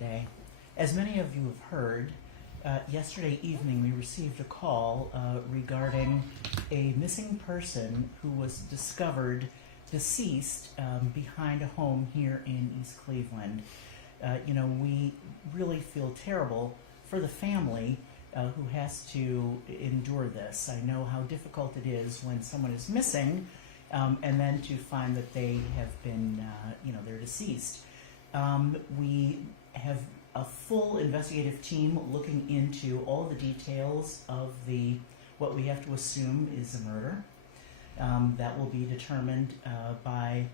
Today. As many of you have heard, yesterday evening we received a call regarding a missing person who was discovered deceased behind a home here in East Cleveland. We really feel terrible for the family who has to endure this. I know how difficult it is when someone is missing and then to find that they have been, they're deceased. We have a full investigative team looking into all the details of what we have to assume is a murder. That will be determined by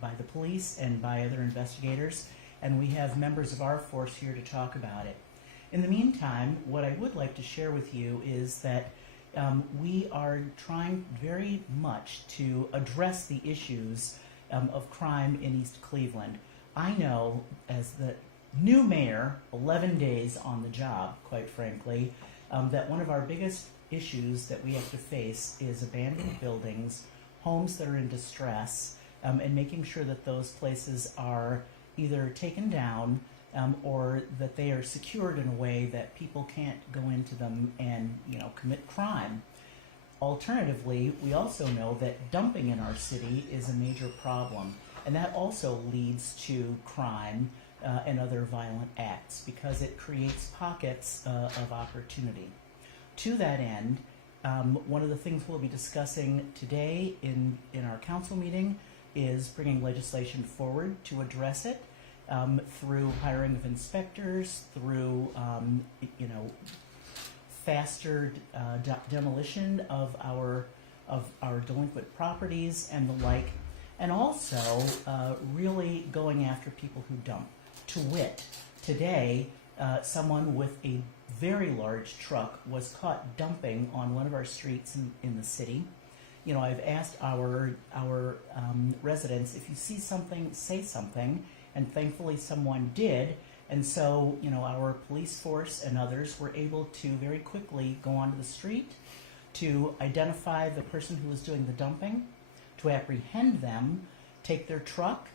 the police and by other investigators, and we have members of our force here to talk about it. In the meantime, what I would like to share with you is that we are trying very much to address the issues of crime in East Cleveland. I know, as the new mayor, 11 days on the job, quite frankly, that one of our biggest issues that we have to face is abandoned buildings, homes that are in distress, and making sure that those places are either taken down or that they are secured in a way that people can't go into them and commit crime. Alternatively, we also know that dumping in our city is a major problem, and that also leads to crime and other violent acts because it creates pockets of opportunity. To that end, one of the things we'll be discussing today in our council meeting is bringing legislation forward to address it through hiring of inspectors, through faster demolition of our delinquent properties and the like, and also really going after people who dump. To wit, today someone with a very large truck was caught dumping on one of our streets in the city. I've asked our residents, if you see something, say something, and thankfully someone did. And so, our police force and others were able to very quickly go onto the street to identify the person who was doing the dumping, to apprehend them, take their truck,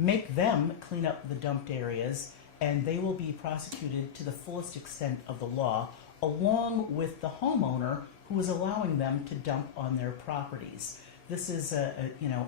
make them clean up the dumped areas, and they will be prosecuted to the fullest extent of the law, along with the homeowner who is allowing them to dump on their properties. This is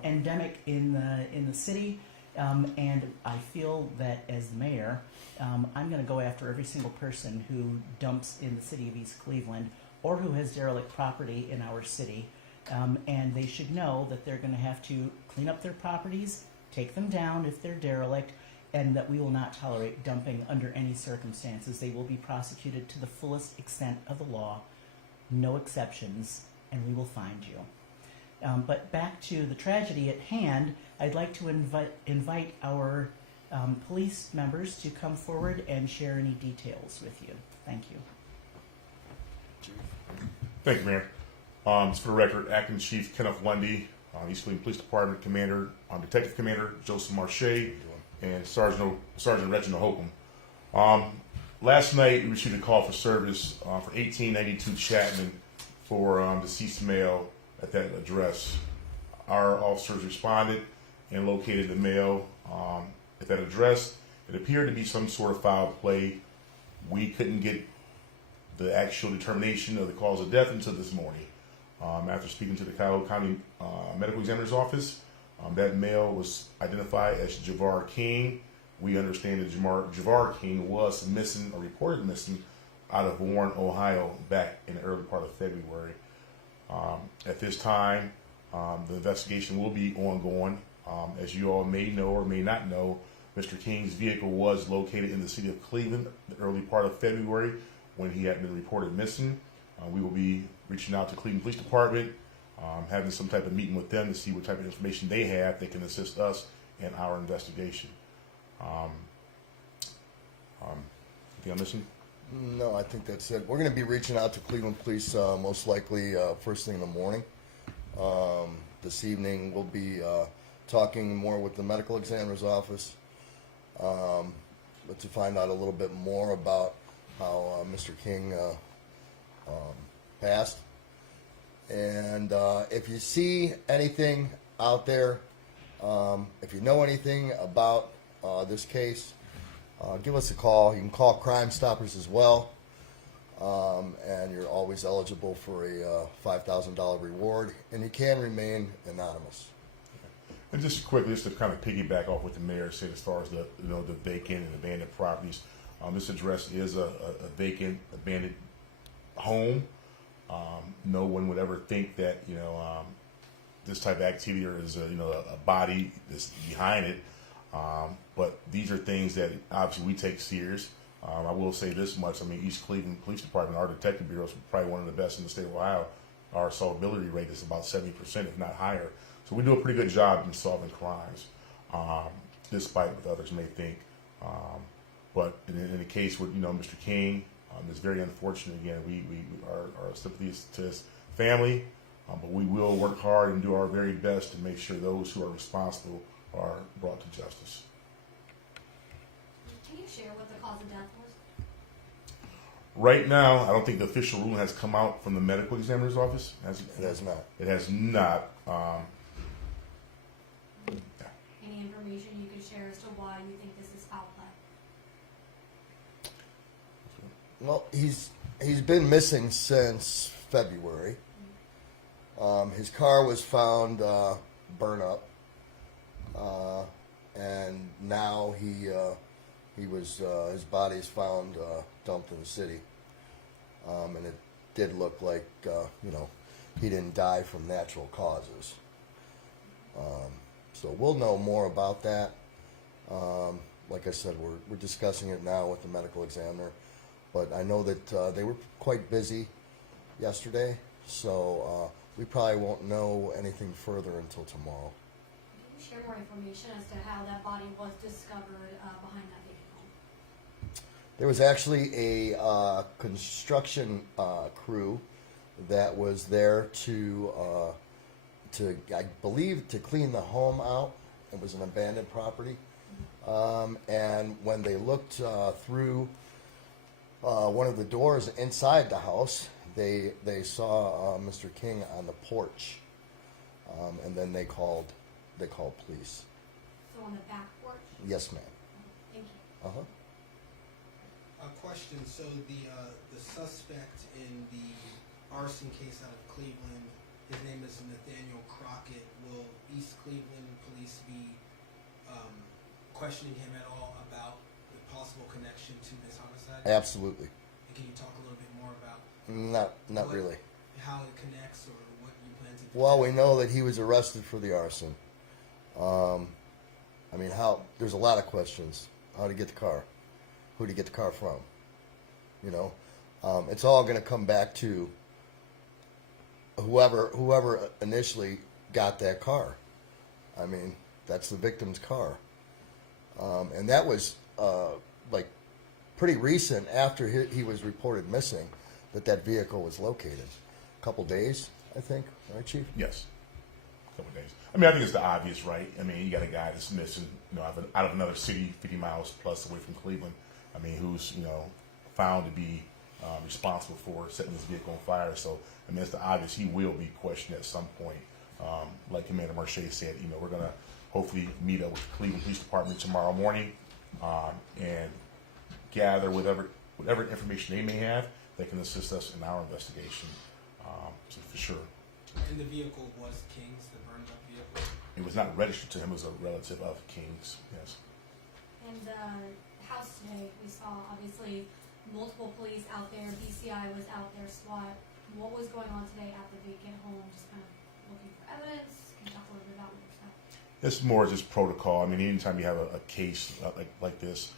endemic in the city. And I feel that as the mayor, I'm going to go after every single person who dumps in the city of East Cleveland or who has derelict property in our city. And they should know that they're going to have to clean up their properties, take them down if they're derelict, and that we will not tolerate dumping under any circumstances. They will be prosecuted to the fullest extent of the law, no exceptions, and we will find you. But back to the tragedy at hand, I'd like to invite our police members to come forward and share any details with you. Thank you. Thank you, Mayor. Just for the record, Acting Chief Kenneth Lundy, East Cleveland Police Department Commander, Detective Commander Joseph Marche, and Sergeant Reginald Holcomb. Last night, we received a call for service for 1892 Chapman for deceased male at that address. Our officers responded and located the male at that address. It appeared to be some sort of foul play. We couldn't get the actual determination of the cause of death until this morning. After speaking to the Cuyahoga County Medical Examiner's Office, that male was identified as Javar King. We understand that Javar King was missing or reported missing out of Warren, Ohio back in the early part of February. At this time, the investigation will be ongoing. As you all may know or may not know, Mr. King's vehicle was located in the city of Cleveland the early part of February when he had been reported missing. We will be reaching out to Cleveland Police Department, having some type of meeting with them to see what type of information they have that can assist us in our investigation. Anything I'm missing? No, I think that's it. We're going to be reaching out to Cleveland Police most likely first thing in the morning. This evening we'll be talking more with the medical examiner's office but to find out a little bit more about how Mr. King passed. And if you see anything out there, if you know anything about this case, give us a call. You can call Crime Stoppers as well. And you're always eligible for a $5,000 reward, and you can remain anonymous. And just quickly, just to kind of piggyback off what the mayor said as far as the the vacant and abandoned properties, this address is a vacant, abandoned home. No one would ever think that this type of activity or is a body that's behind it. But these are things that obviously we take serious. I will say this much. I mean, East Cleveland Police Department, our detective bureau is probably one of the best in the state of Ohio. Our solvability rate is about 70%, if not higher. So we do a pretty good job in solving crimes, despite what others may think. But in the case with Mr. King, it's very unfortunate. Again, we our sympathies to his family, but we will work hard and do our very best to make sure those who are responsible are brought to justice. Can you share what the cause of death was? Right now, I don't think the official ruling has come out from the medical examiner's office. It has not. It has not. Any information you could share as to why you think this is foul play? Well, he's been missing since February. His car was found burnt up, and now his body is found dumped in the city, and it did look like he didn't die from natural causes. So we'll know more about that. Like I said, we're discussing it now with the medical examiner, but I know that they were quite busy yesterday, so we probably won't know anything further until tomorrow. Can you share more information as to how that body was discovered behind that vacant home? There was actually a construction crew that was there to I believe to clean the home out. It was an abandoned property, and when they looked through one of the doors inside the house, they saw Mr. King on the porch, and then they called police. So on the back porch? Yes, ma'am. Thank you. A question. So the suspect in the arson case out of Cleveland, his name is Nathaniel Crockett. Will East Cleveland police be questioning him at all about the possible connection to this homicide? Absolutely. And can you talk a little bit more about Not what- really. how it connects or what you plan to do? Well, we know that he was arrested for the arson. I mean, there's a lot of questions. How to get the car? Who to get the car from? It's all going to come back to whoever initially got that car. I mean, that's the victim's car. And that was pretty recent after he was reported missing that vehicle was located. A couple days, I think, right, Chief? Yes, a couple of days. I mean, I think it's the obvious, right? I mean, you got a guy that's missing, out of another city, 50 miles plus away from Cleveland. I mean, who's found to be responsible for setting his vehicle on fire. So, I mean, it's the obvious. He will be questioned at some point. Like Commander Marche said, we're going to hopefully meet up with the Cleveland Police Department tomorrow morning and gather whatever information they may have that can assist us in our investigation. So for sure. And the vehicle was King's, the burned up vehicle? It was not registered to him. It was a relative of King's, yes. And the house today, we saw obviously multiple police out there. BCI was out there, SWAT. What was going on today at the vacant home? Just kind of looking for evidence? Can you talk a little bit about what you're saying? It's more just protocol. I mean, anytime you have a case like this,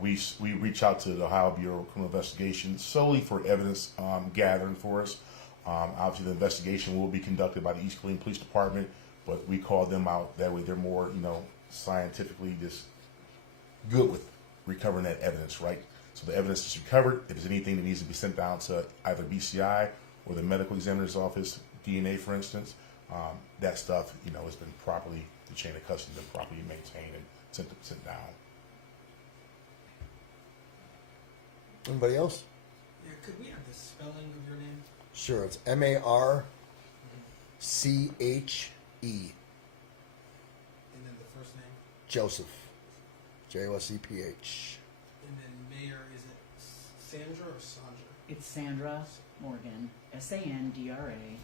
we reach out to the Ohio Bureau of Criminal Investigation solely for evidence gathering for us. Obviously, the investigation will be conducted by the East Cleveland Police Department, but we call them out. That way, they're more, scientifically just good with recovering that evidence, right? So the evidence is recovered. If there's anything that needs to be sent down to either BCI or the medical examiner's office, DNA, for instance, that stuff, has been properly, the chain of custody has been properly maintained and sent down. Anybody else? Yeah, could we have the spelling of your name? Sure, it's MARCHE. And then the first name? Joseph. JOSEPH. and then Mayor, is it Sandra or Sandra? It's Sandra Morgan, Sandra.